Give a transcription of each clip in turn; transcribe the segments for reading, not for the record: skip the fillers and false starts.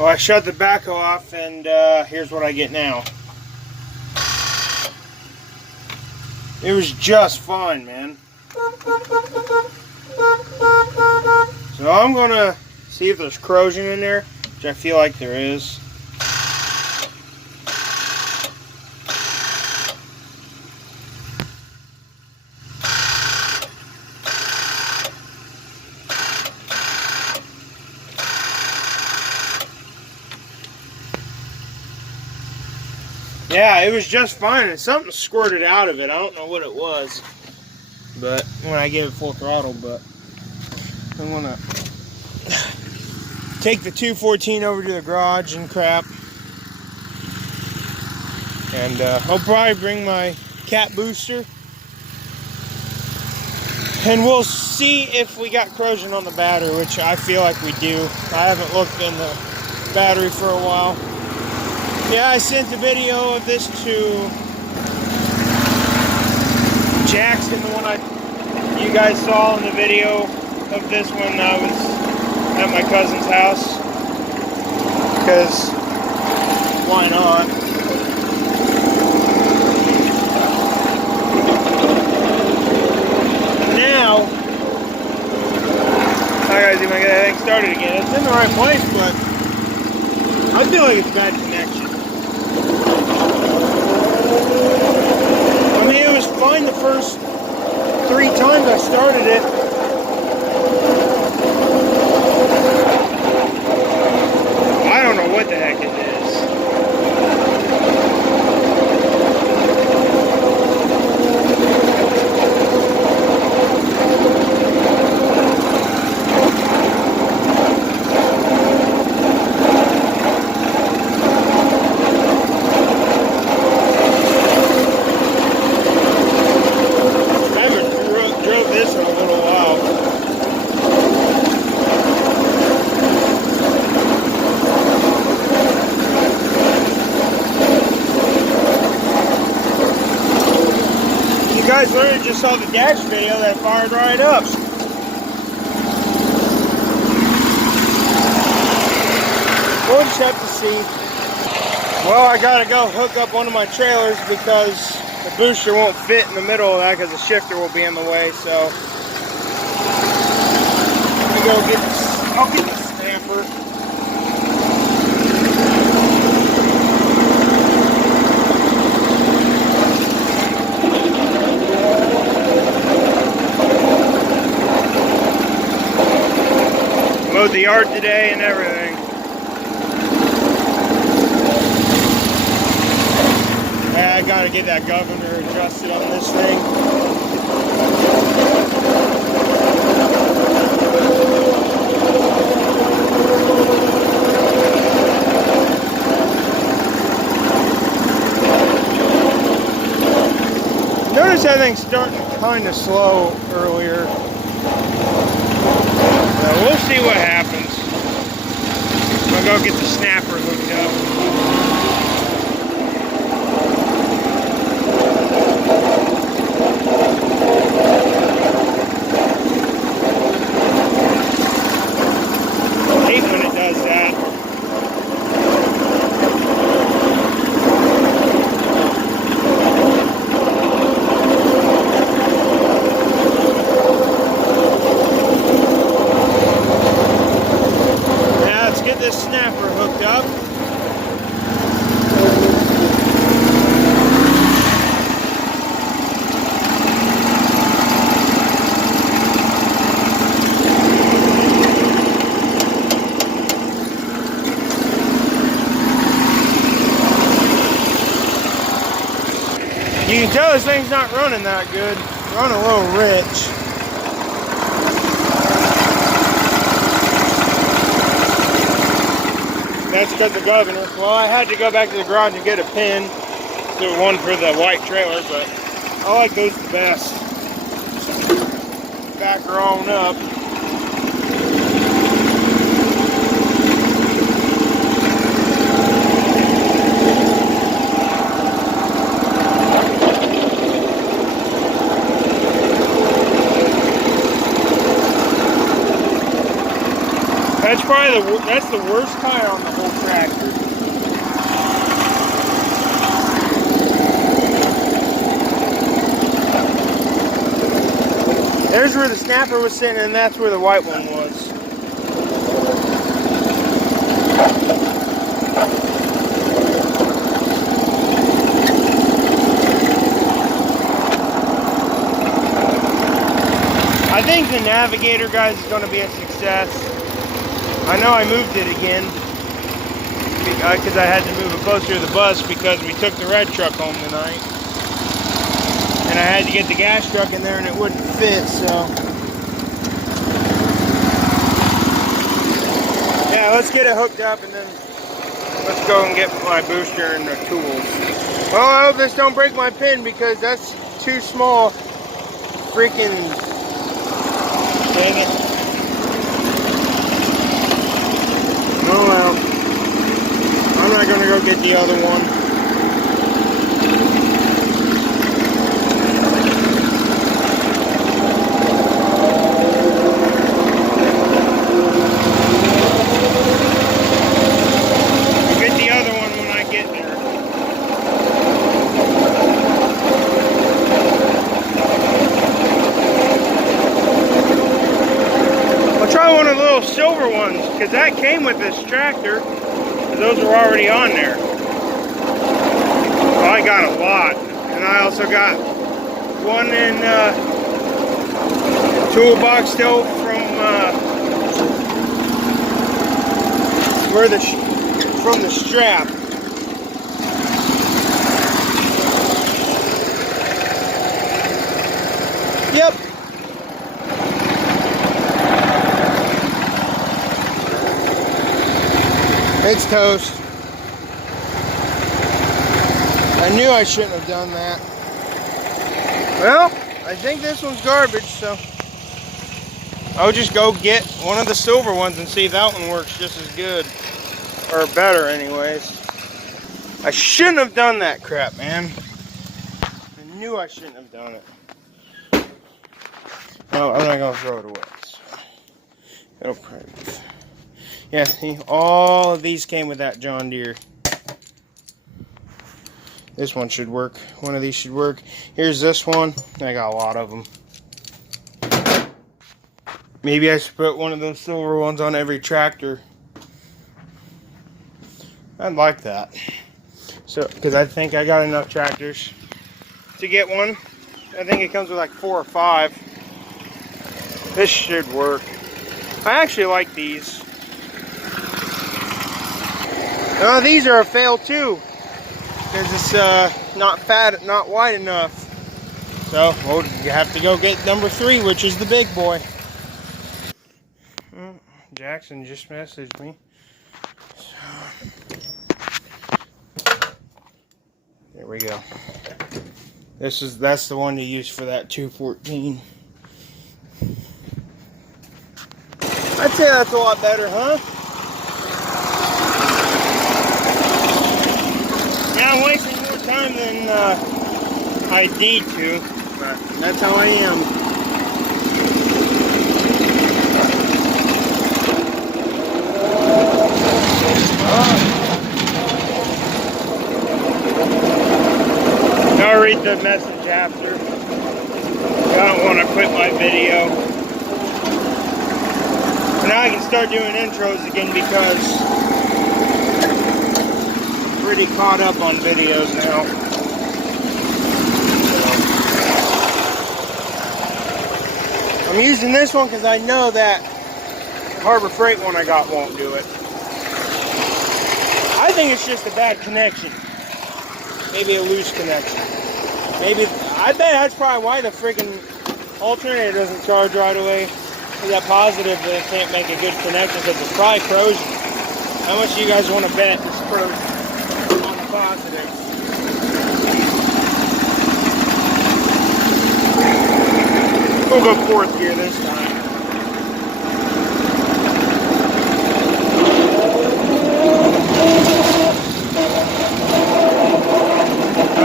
Well, I shut the backhoe off, and here's what I get now. It was just fine, man. So I'm gonna see if there's corrosion in there, which I feel like there is. Yeah, it was just fine, and something squirted out of it. I don't know what it was, but when I gave it full throttle. But I'm gonna take the 214 over to the garage and crap, and I'll probably bring my cat booster, and we'll see if we got corrosion on the battery, which I feel like we do. I haven't looked in the battery for a while. Yeah, I sent a video of this to Jackson, the one you guys saw in the video of this when I was at my cousin's house. Because why not? Now, I gotta see if I can get that thing started again. It's in the right place, but I feel like it's bad connection. I mean, it was fine the first 3 times I started it. I don't know what the heck it is. You guys literally just saw the dash video that fired right up. We'll just have to see. Well, I gotta go hook up one of my trailers because the booster won't fit in the middle of that because the shifter will be in the way. So I'm gonna go I'll get the snapper. Mowed the yard today and everything. Yeah, I gotta get that governor adjusted on this thing. Notice that thing's starting kind of slow earlier. We'll see what happens. I'll go get the snapper hooked up. I hate when it does that. This snapper hooked up. You can tell this thing's not running that good. It's running a little rich. That's because the governor. Well, I had to go back to the garage and get a pin to one for the white trailer, but I like those the best. Back her on up. That's probably that's the worst tire on the whole tractor. There's where the snapper was sitting, and that's where the white one was. I think the Navigator, guys, is going to be a success. I know I moved it again because I had to move it closer to the bus because we took the red truck home tonight. And I had to get the gas truck in there and it wouldn't fit, so. Yeah, let's get it hooked up and then let's go and get my booster and the tools. Well, I hope this don't break my pin because that's too small. Freaking. Dang it. Oh well. I'm not gonna go get the other one. I'll get the other one when I get there. I'll try one of the little silver ones because that came with this tractor. Those were already on there. Well, I got a lot. And I also got one in toolbox still from from the strap. Yep. It's toast. I knew I shouldn't have done that. Well, I think this one's garbage, so I'll just go get one of the silver ones and see if that one works just as good. Or better, anyways. I shouldn't have done that crap, man. I knew I shouldn't have done it. No, I'm not going to throw it away. So it'll probably be. Yeah, see, all of these came with that John Deere. This one should work. One of these should work. Here's this one. I got a lot of them. Maybe I should put one of those silver ones on every tractor. I'd like that. So, because I think I got enough tractors to get one. I think it comes with like 4 or 5. This should work. I actually like these. These are a fail too, because it's not fat, not wide enough. So well, you have to go get number 3, which is the big boy. Well, Jackson just messaged me. So, there we go. That's the one to use for that 214. I'd say that's a lot better, huh? Yeah, I'm wasting more time than I need to, but that's how I am. I'll read the message after. I don't want to quit my video. But now I can start doing intros again because pretty caught up on videos now. So, I'm using this one because I know that Harbor Freight one I got won't do it. I think it's just a bad connection. Maybe a loose connection. Maybe, I bet that's probably why the freaking alternator doesn't charge right away. That positive that it can't make a good connection because it's probably corrosion. How much do you guys want to bet it's corrosion? Positive. We'll go 4th gear this time.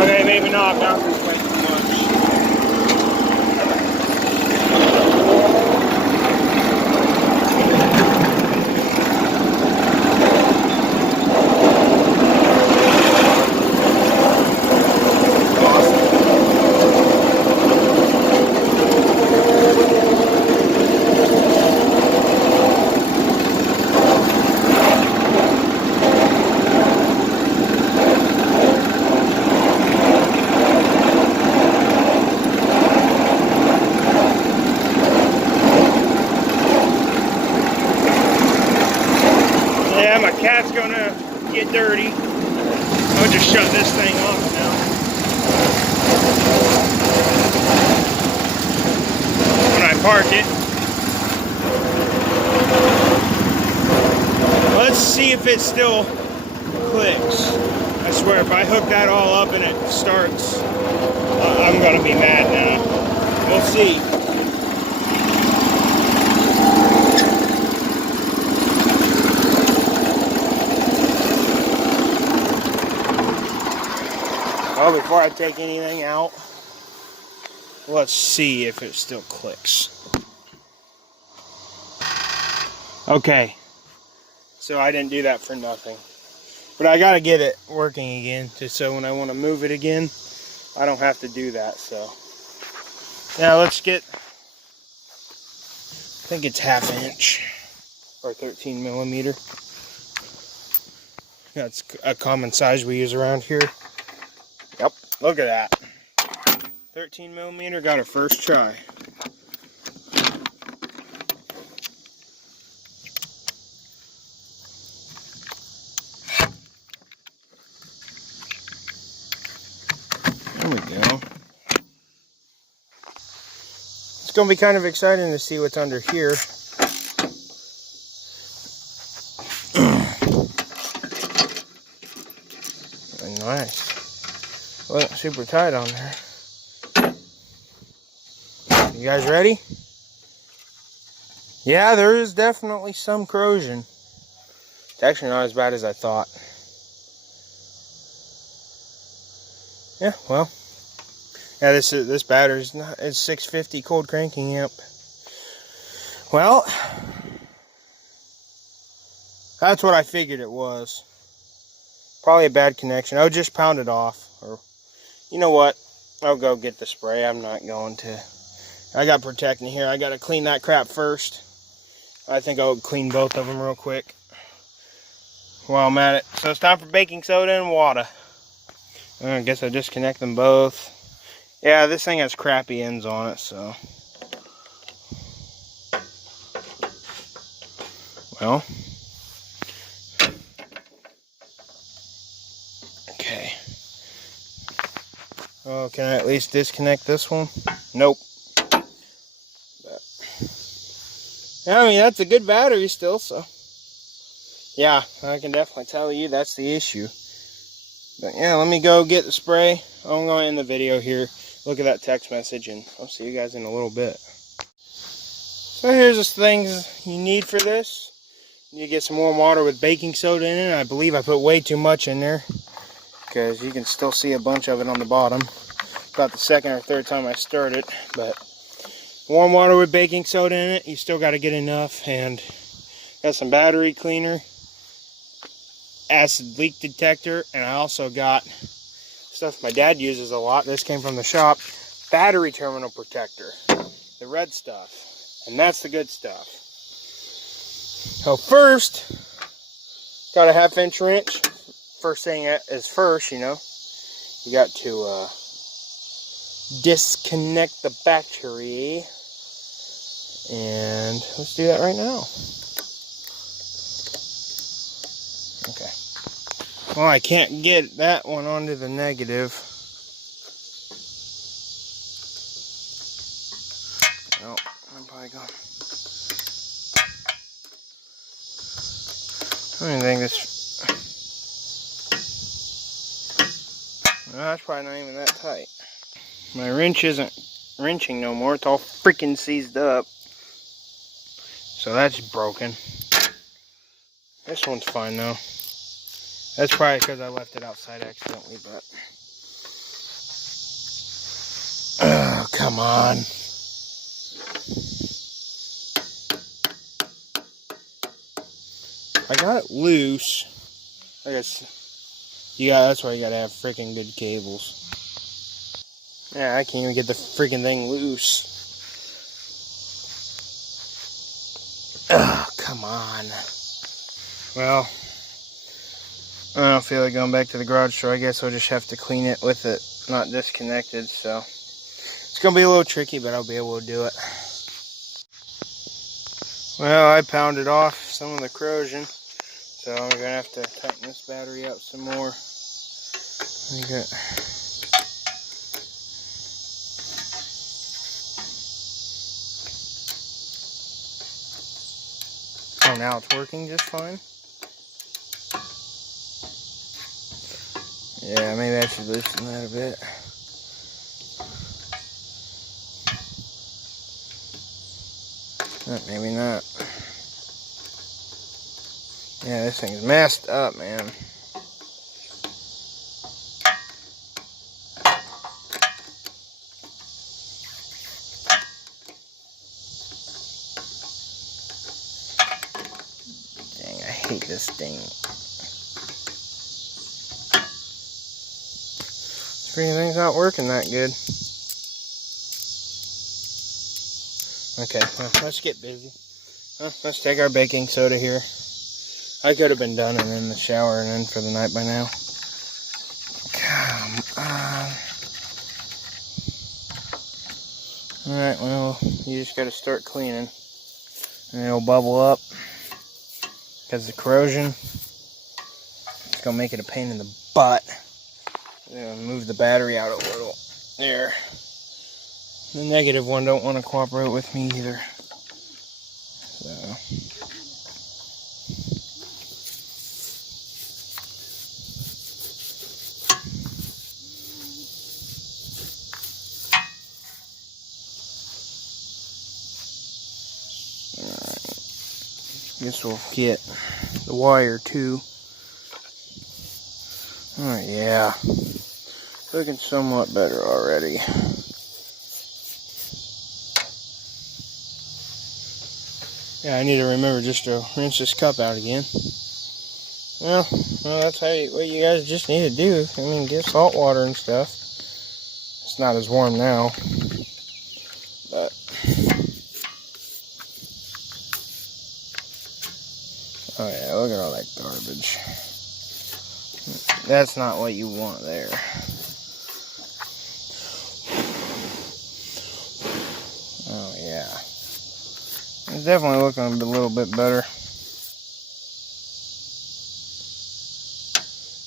Okay, maybe not. Not this way too much. Yeah, my cat's gonna get dirty. I'll just shut this thing off now. When I park it. Let's see if it still clicks. I swear, if I hook that all up and it starts, I'm gonna be mad now. We'll see. Well, before I take anything out, let's see if it still clicks. Okay, so I didn't do that for nothing. But I gotta get it working again, just so when I want to move it again, I don't have to do that. So, now let's get, I think it's 1/2 inch, or 13 millimeter. That's a common size we use around here. Yep, look at that. 13 millimeter, got it first try. There we go. It's going to be kind of exciting to see what's under here. Nice. Well, super tight on there. You guys ready? Yeah, there is definitely some corrosion. It's actually not as bad as I thought. Yeah, well. Yeah, this battery's not, it's 650 cold cranking amp. Well, that's what I figured it was. Probably a bad connection. I'll just pound it off. Or, you know what? I'll go get the spray. I'm not going to. I got protecting here. I got to clean that crap first. I think I'll clean both of them real quick while I'm at it. So it's time for baking soda and water. I guess I'll disconnect them both. Yeah, this thing has crappy ends on it, so. Well. Okay. Oh, can I at least disconnect this one? Nope. But, I mean, that's a good battery still, so. Yeah, I can definitely tell you that's the issue. But yeah, let me go get the spray. I'm going to end the video here. Look at that text message, and I'll see you guys in a little bit. So here's the things you need for this. You get some warm water with baking soda in it. I believe I put way too much in there, because you can still see a bunch of it on the bottom. About the second or third time I stirred it, but warm water with baking soda in it, you still got to get enough. And got some battery cleaner, acid leak detector, and I also got stuff my dad uses a lot. This came from the shop. Battery terminal protector, the red stuff, and that's the good stuff. So first, got a 1/2 inch wrench. First thing is first, you know, you got to disconnect the battery, and let's do that right now. Okay. Well, I can't get that one onto the negative. Nope, I'm probably going. I don't think this. Well, that's probably not even that tight. My wrench isn't wrenching no more. It's all freaking seized up. So that's broken. This one's fine though. That's probably because I left it outside accidentally, but. Oh, come on. I got it loose. I guess. Yeah, that's why you gotta have freaking good cables. Yeah, I can't even get the freaking thing loose. Oh, come on. Well, I don't feel like going back to the garage, so I guess I'll just have to clean it with it not disconnected. So it's gonna be a little tricky, but I'll be able to do it. Well, I pounded off some of the corrosion, So I'm gonna have to tighten this battery up some more. Oh, now it's working just fine. Yeah, maybe I should loosen that a bit. Maybe not. Yeah, this thing's messed up, man. Dang, I hate this thing. This freaking thing's not working that good. Okay, well, let's get busy. Let's take our baking soda here. I could have been done and in the shower and in for the night by now. Come on. Alright, well, you just gotta start cleaning. And it'll bubble up. Because the corrosion, it's gonna make it a pain in the butt. Move the battery out a little. There. The negative one don't want to cooperate with me either. So. Alright. Guess we'll get the wire too. Oh yeah. Looking somewhat better already. Yeah, I need to remember just to rinse this cup out again. Well, that's what you guys just need to do. I mean, get salt water and stuff. It's not as warm now. But oh yeah, look at all that garbage. That's not what you want there. Oh yeah. It's definitely looking a little bit better.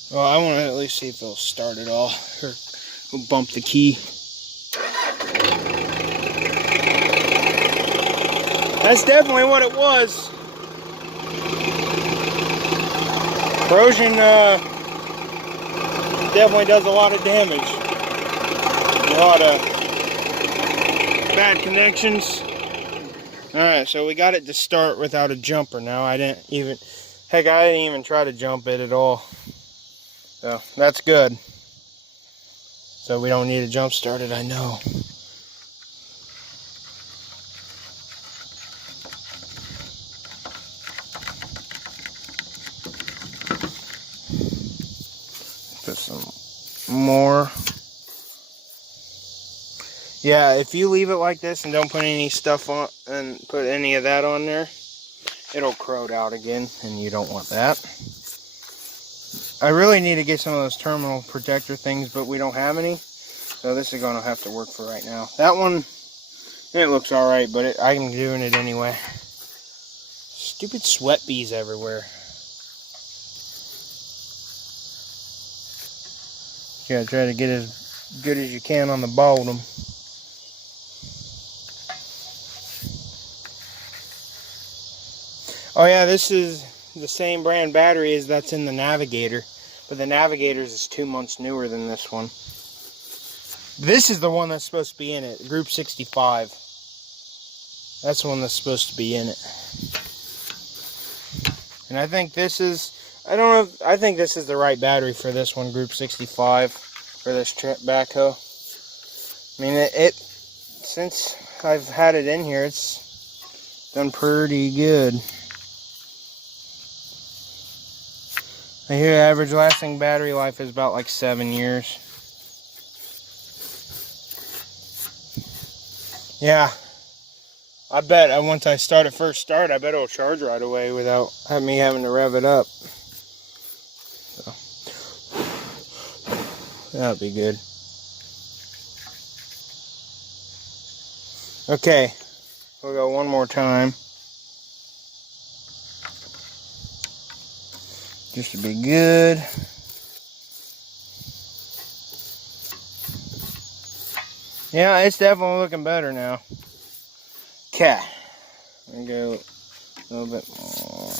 Well, I want to at least see if it'll start it all. Or we'll bump the key. That's definitely what it was. Corrosion definitely does a lot of damage. A lot of bad connections. Alright, so we got it to start without a jumper now. I didn't even try to jump it at all. So, that's good. So we don't need a jump started, I know. Put some more. Yeah, if you leave it like this and don't put any stuff on and put any of that on there, it'll corrode out again, and you don't want that. I really need to get some of those terminal protector things, but we don't have any, so this is going to have to work for right now. That one, it looks alright, but I'm doing it anyway. Stupid sweat bees everywhere. You gotta try to get as good as you can on the bottom. Oh yeah, this is the same brand battery as that's in the Navigator, but the Navigator's is 2 months newer than this one. This is the one that's supposed to be in it, Group 65. That's the one that's supposed to be in it. And I think this is, I think this is the right battery for this one, Group 65, for this backhoe. I mean, since I've had it in here, it's done pretty good. I hear the average lasting battery life is about like 7 years. Yeah, I bet once I first start, I bet it'll charge right away without me having to rev it up. So, that'll be good. Okay, we'll go one more time. just to be good. Yeah, it's definitely looking better now. Okay, let me go a little bit more.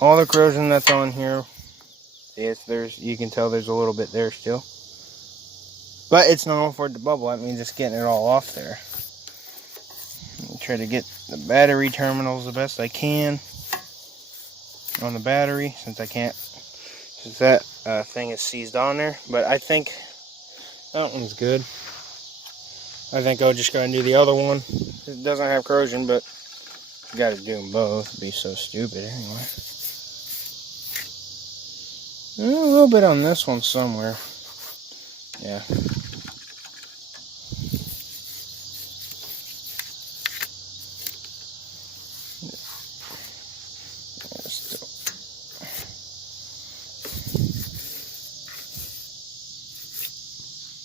All the corrosion that's on here, yes, you can tell there's a little bit there still. But it's normal for it to bubble. That means it's getting it all off there. Try to get the battery terminals the best I can on the battery, since that thing is seized on there. But I think that one's good. I think I'll just go and do the other one. It doesn't have corrosion, but you got to do them both. It'd be so stupid anyway. A little bit on this one somewhere. Yeah.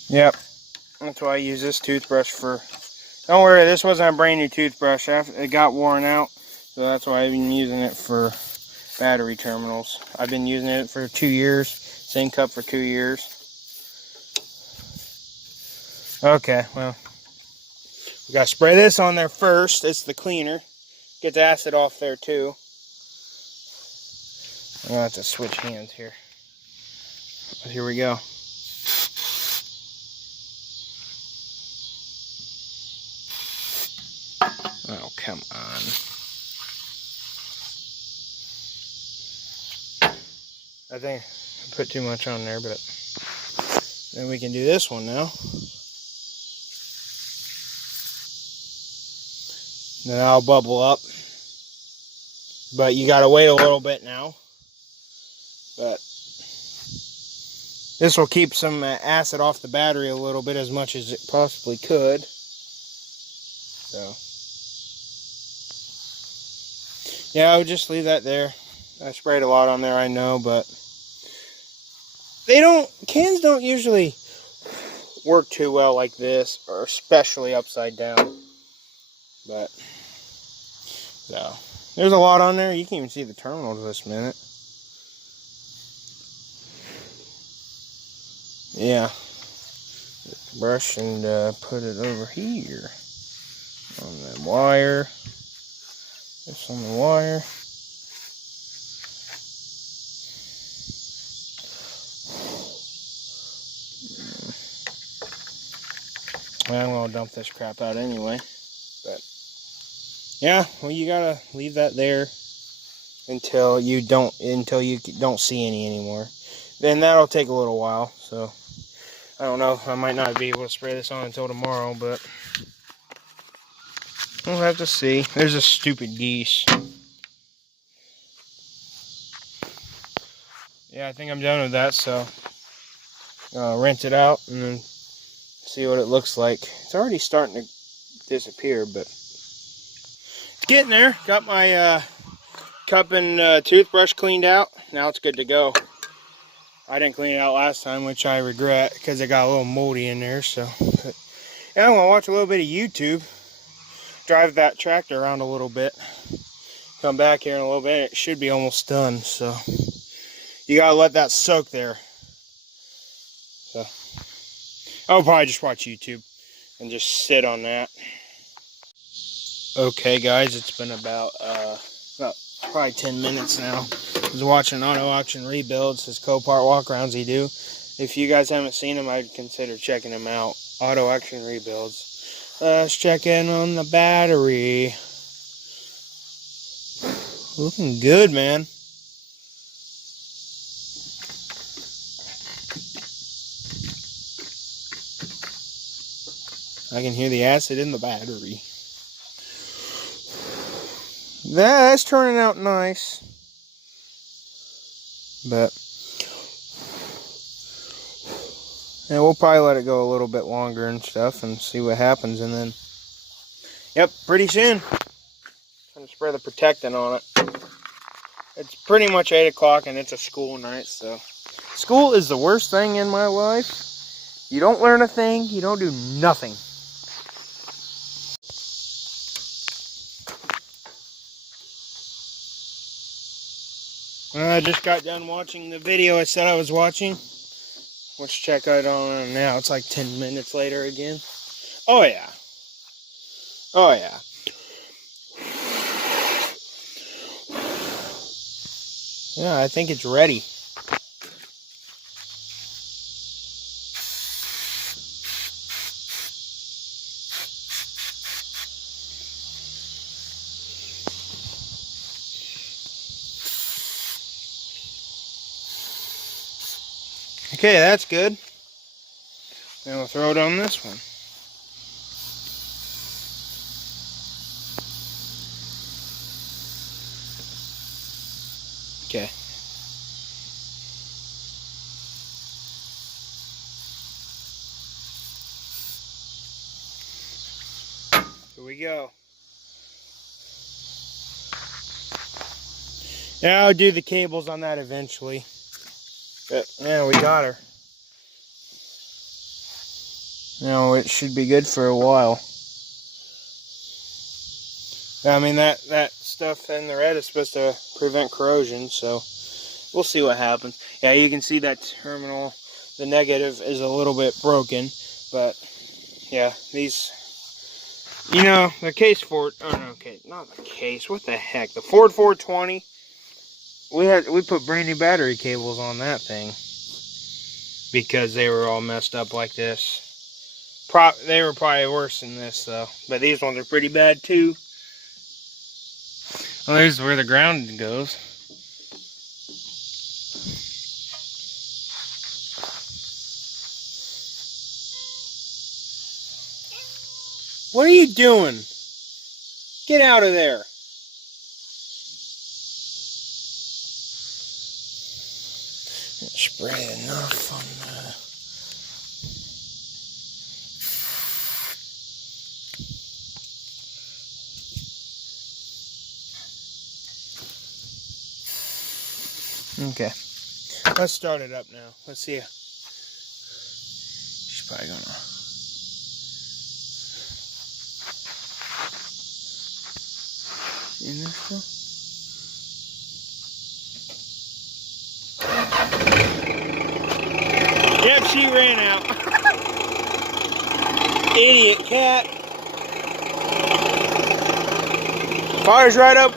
Yep. That's why I use this toothbrush for. Don't worry, this wasn't a brand new toothbrush. It got worn out, so that's why I've been using it for battery terminals. I've been using it for 2 years. Same cup for 2 years. Okay, well, we gotta spray this on there first. It's the cleaner. Get the acid off there too. I'm gonna have to switch hands here. But here we go. Oh, come on. I think I put too much on there, but then we can do this one now. Then I'll bubble up. But you gotta wait a little bit now. But this will keep some acid off the battery a little bit, as much as it possibly could. So yeah, I would just leave that there. I sprayed a lot on there, I know, but cans don't usually work too well like this, or especially upside down. But so there's a lot on there. You can even see the terminals this minute. Yeah. Brush and put it over here on the wire. This on the wire. I'm gonna dump this crap out anyway. But yeah, well, you gotta leave that there until you don't see any anymore. Then that'll take a little while. So I don't know. I might not be able to spray this on until tomorrow, but we'll have to see. There's a stupid geese. Yeah, I think I'm done with that, so rinse it out and then see what it looks like. It's already starting to disappear, but it's getting there. Got my cup and toothbrush cleaned out. Now it's good to go. I didn't clean it out last time, which I regret, because it got a little moldy in there. So but, yeah, I'm gonna watch a little bit of YouTube, drive that tractor around a little bit, come back here in a little bit. It should be almost done, so you gotta let that soak there. So I'll probably just watch YouTube and just sit on that. Okay guys, it's been about probably 10 minutes now. I was watching Auto Auction Rebuilds, his Copart walkarounds he do. If you guys haven't seen him, I'd consider checking him out. Auto Auction Rebuilds. Let's check in on the battery. Looking good, man. I can hear the acid in the battery. That's turning out nice. But yeah, we'll probably let it go a little bit longer and stuff and see what happens, and then yep, pretty soon I'm gonna spray the protectant on it. It's pretty much 8 o'clock and it's a school night, so school is the worst thing in my life. You don't learn a thing, you don't do nothing. I just got done watching the video I said I was watching. Let's check out on now. It's like 10 minutes later again. Oh yeah. Oh yeah. Yeah, I think it's ready. Okay, that's good. Then we'll throw it on this one. Okay. Here we go. Yeah, I'll do the cables on that eventually. But yeah, we got her. Now it should be good for a while. I mean, that stuff in the red is supposed to prevent corrosion, so we'll see what happens. Yeah, you can see that terminal, the negative is a little bit broken, but yeah, these, you know, the case Ford, oh no, okay, not the case, what the heck, the Ford 420, we put brand new battery cables on that thing because they were all messed up like this. They were probably worse than this though, but these ones are pretty bad too. Well, there's where the ground goes. What are you doing? Get out of there. Spray enough on that. Okay, let's start it up now. Let's see. She's probably gonna. In there still? Yep, she ran out. Idiot cat. Fire's right up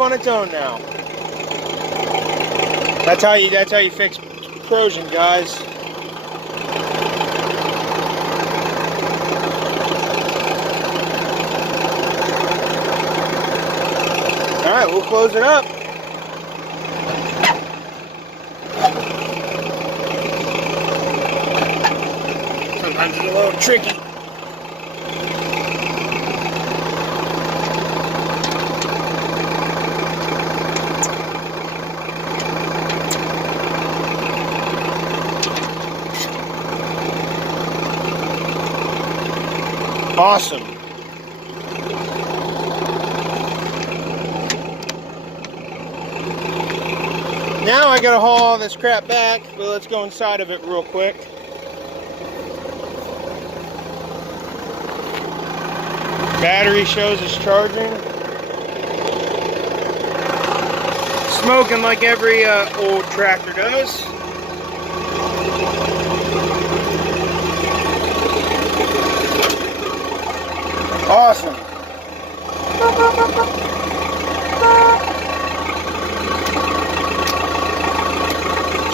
on its own now. That's how you fix corrosion, guys. All right, we'll close it up. Sometimes it's a little tricky. Awesome. Now I gotta haul all this crap back, but let's go inside of it real quick. Battery shows it's charging. Smoking like every old tractor does. Awesome.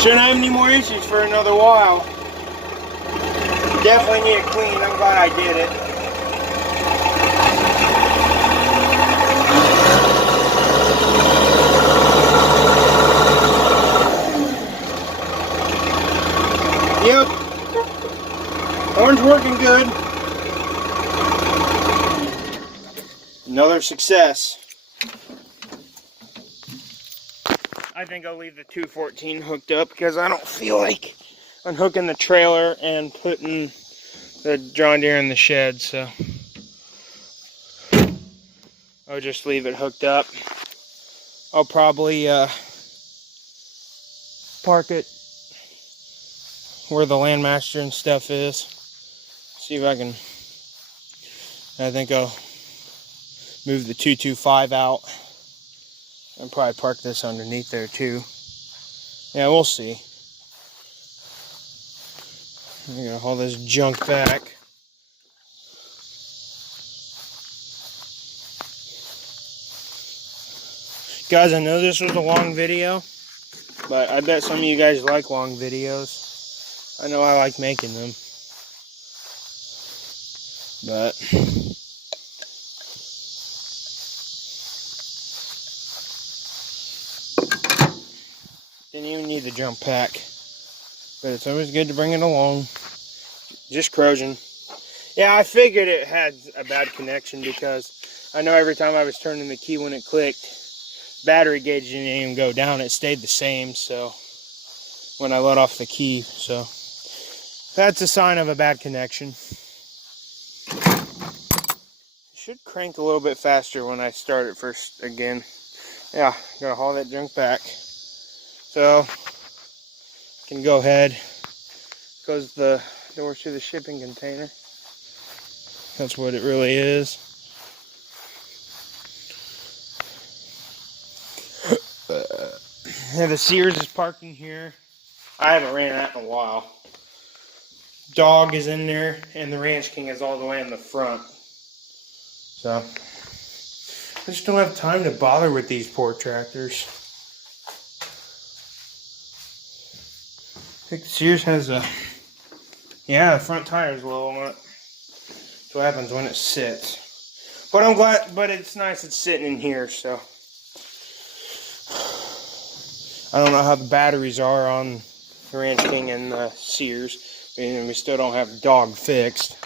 Shouldn't have any more issues for another while. Definitely need it clean. I'm glad I did it. Yep. Horn's working good. Another success. I think I'll leave the 214 hooked up because I don't feel like unhooking the trailer and putting the John Deere in the shed, so I'll just leave it hooked up. I'll probably park it where the Landmaster and stuff is. See if I can. I think I'll move the 225 out I'll probably park this underneath there too. Yeah, we'll see. I'm gonna haul this junk back. Guys, I know this was a long video, but I bet some of you guys like long videos. I know I like making them. But didn't even need the jump pack. But it's always good to bring it along. Just corrosion. Yeah, I figured it had a bad connection because I know every time I was turning the key when it clicked, battery gauge didn't even go down. It stayed the same, so when I let off the key, so that's a sign of a bad connection. It should crank a little bit faster when I start it first again. Yeah, gotta haul that junk back. So can go ahead. Goes the doors to the shipping container. That's what it really is. Yeah, the Sears is parking here. I haven't ran that in a while. Dog is in there, and the Ranch King is all the way in the front. So, I just don't have time to bother with these poor tractors. I think the Sears has a... Yeah, the front tire is low on it. That's what happens when it sits. But I'm glad, but it's nice it's sitting in here, so. I don't know how the batteries are on the Ranch King and the Sears. And we still don't have the dog fixed.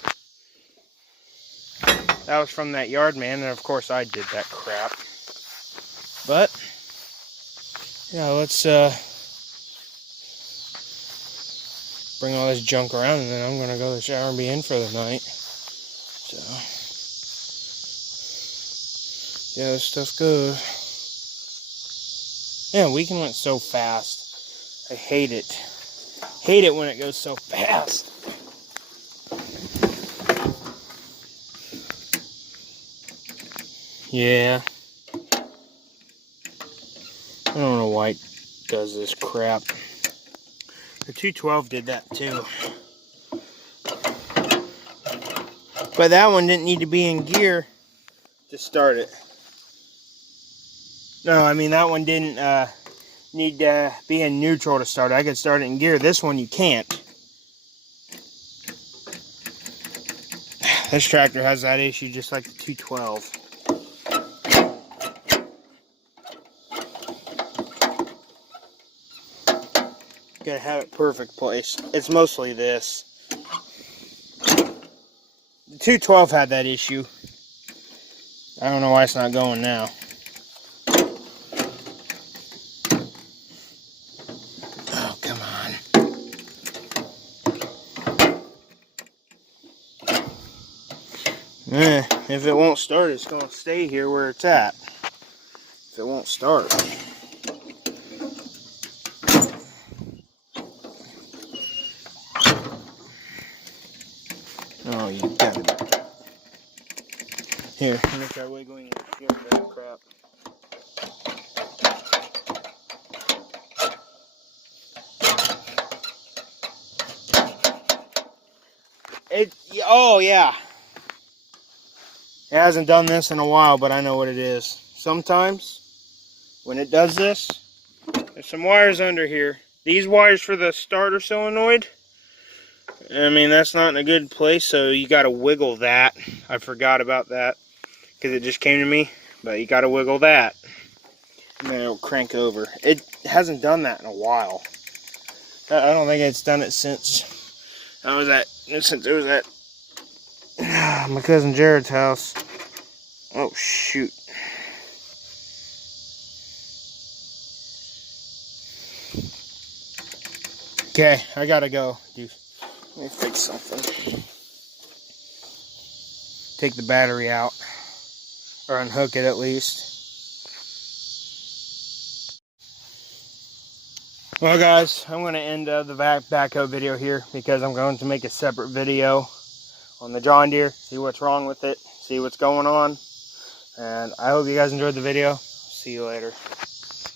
That was from that yard man, and of course I did that crap. But, yeah, let's bring all this junk around, and then I'm going to go to the shower and be in for the night. So, yeah, this stuff goes. Yeah, weekend went so fast. I hate it. Hate it when it goes so fast. Yeah. I don't know why it does this crap. The 212 did that too. But that one didn't need to be in gear to start it. No, I mean that one didn't need to be in neutral to start it. I could start it in gear. This one you can't. This tractor has that issue just like the 212. Gotta have it perfect place. It's mostly this. The 212 had that issue. I don't know why it's not going now. Oh, come on. If it won't start, it's gonna stay here where it's at. If it won't start. Oh, you got it. Here, let me try wiggling it. Here, that crap. Oh yeah. It hasn't done this in a while, but I know what it is. Sometimes, when it does this, there's some wires under here. These wires for the starter solenoid, I mean, that's not in a good place, so you gotta wiggle that. I forgot about that, because it just came to me, but you gotta wiggle that. And then it'll crank over. It hasn't done that in a while. I don't think it's done it since it was at my cousin Jared's house. Oh shoot. Okay, I gotta go. Dude, let me fix something. Take the battery out, or unhook it at least. Well guys, I'm going to end the backhoe video here because I'm going to make a separate video on the John Deere, see what's wrong with it, see what's going on, and I hope you guys enjoyed the video. See you later.